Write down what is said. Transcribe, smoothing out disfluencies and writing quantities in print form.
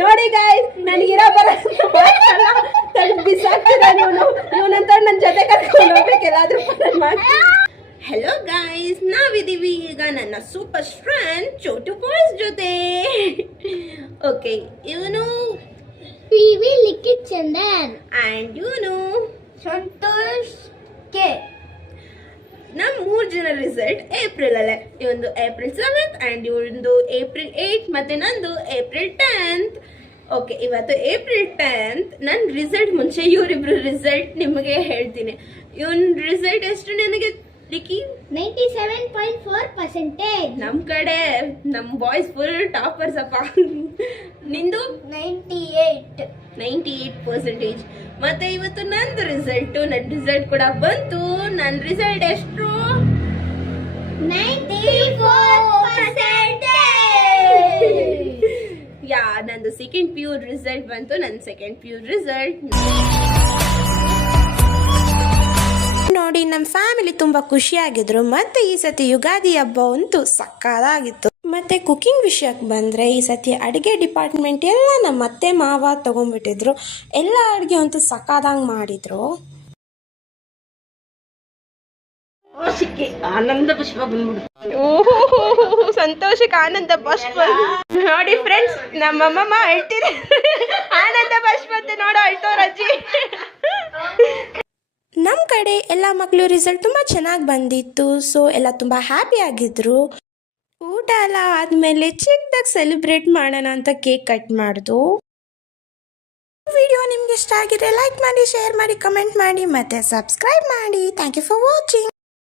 ನೋಡಿ ಗಾಯ್ಸ್, ನನಗಿರೋ ಬಿಸಾಕ್ತಿದ ಇವನಂತ ನನ್ನ ಜೊತೆ ಕರ್ಕೊಂಡು ಹೋಗ್ಬೇಕು ಎಲ್ಲಾದ್ರೂ ಮಾಡಿ. ಹೆಲೋ ಗಾಯ್ಸ್, ನಾವಿದೀವಿ ಈಗ ನನ್ನ ಸೂಪರ್ ಫ್ರೆಂಡ್ ಚೋಟು ಬಾಯ್ಸ್ ಜೊತೆ. ಓಕೆ, ಇವನು ಪಿವಿ ಲಿಖಿತ್ ಚಂದನ್ ಆ್ಯಂಡ್ ಇವನು ಸಂತೋಷ್ ಕೆ. ನಮ್ಮ 3 ಜನ ರಿಸಲ್ಟ್ ಏಪ್ರಿಲ್ ಅಲ್ಲೇ. ಇವೊಂದು ಏಪ್ರಿಲ್ 7th ಆ್ಯಂಡ್ ಇವೊಂದು ಏಪ್ರಿಲ್ 8th ಮತ್ತೆ ನಂದು ಏಪ್ರಿಲ್ 10th. ಓಕೆ, ಇವತ್ತು ಏಪ್ರಿಲ್ 10th. ನನ್ನ ರಿಸಲ್ಟ್ ಮುಂಚೆ ಇವರಿಬ್ರು ರಿಸಲ್ಟ್ ನಿಮಗೆ ಹೇಳ್ತೀನಿ. ಇವನ್ ರಿಸಲ್ಟ್ ಎಷ್ಟು ನನಗೆ ಲಿಕ್ಕಿ? 97.4%. ನಮ್ಮ ಕಡೆ ನಮ್ಮ ಬಾಯ್ಸ್ ಫುಲ್ ಟಾಪರ್ಸ್ ಅಪ್ಪ. ನಿಂದು 98%. ಮತ್ತೆ ಇವತ್ತು ನಂದು ನನ್ನ ರಿಸಲ್ಟ್ ಕೂಡ ಬಂತು. ನನ್ನ ರಿಸಲ್ಟ್ ಎಷ್ಟು? 94%. ಯಾ, ನಂದು ಸೆಕೆಂಡ್ PU ರಿಸಲ್ಟ್ ಬಂತು. ನನ್ನ ಸೆಕೆಂಡ್ PU ರಿಸಲ್ಟ್ ನೋಡಿ ನಮ್ಮ ಫ್ಯಾಮಿಲಿ ತುಂಬಾ ಖುಷಿಯಾಗಿದ್ರು. ಮತ್ತೆ ಈ ಸತಿ ಯುಗಾದಿ ಹಬ್ಬ ಅಂತೂ ಸಕ್ಕತ್ತಾಗಿತ್ತು. ಮತ್ತೆ ಕುಕಿಂಗ್ ವಿಷಯಕ್ಕೆ ಬಂದ್ರೆ ಈ ಸತಿ ಅಡುಗೆ ಡಿಪಾರ್ಟ್ಮೆಂಟ್ ಎಲ್ಲ ನಮ್ಮ ಅತ್ತೆ ಮಾವ ತಗೊಂಡ್ಬಿಟ್ಟಿದ್ರು. ಎಲ್ಲ ಅಡುಗೆ ಅಂತೂ ಸಕ್ಕತ್ತಾಗಿ ಮಾಡಿದ್ರು. ಆನಂದ ಪುಷ್ಪ ಬಂದ್ಬಿಡು. ಓಹೋ, ಸಂತೋಷಕ್ಕೆ ಆನಂದ ಬಾಷ್ಪ. ನೋಡಿ ಫ್ರೆಂಡ್ಸ್, ನಮ್ಮಮ್ಮ ಹೇಳ್ತೀರಿ ಆನಂದ ಬಾಷ್ಪ ಅಂತ. ನೋಡೋ ಅಳ್ತವ್ರ ಅಜ್ಜಿ. ನಮ್ಮ ಕಡೆ ಎಲ್ಲ ಮಕ್ಕಳು ರಿಸಲ್ಟ್ ತುಂಬ ಚೆನ್ನಾಗಿ ಬಂದಿತ್ತು. ಸೊ ಎಲ್ಲ ತುಂಬ ಹ್ಯಾಪಿ ಆಗಿದ್ರು. ಊಟ ಎಲ್ಲ ಆದಮೇಲೆ ಚಿಕ್ಕದಾಗಿ ಸೆಲೆಬ್ರೇಟ್ ಮಾಡೋಣ ಅಂತ ಕೇಕ್ ಕಟ್ ಮಾಡಿದ್ವು. ವಿಡಿಯೋ ನಿಮ್ಗೆ ಇಷ್ಟ ಆಗಿದ್ರೆ ಲೈಕ್ ಮಾಡಿ, ಶೇರ್ ಮಾಡಿ, ಕಮೆಂಟ್ ಮಾಡಿ, ಮತ್ತೆ ಸಬ್ಸ್ಕ್ರೈಬ್ ಮಾಡಿ. Thank you for watching.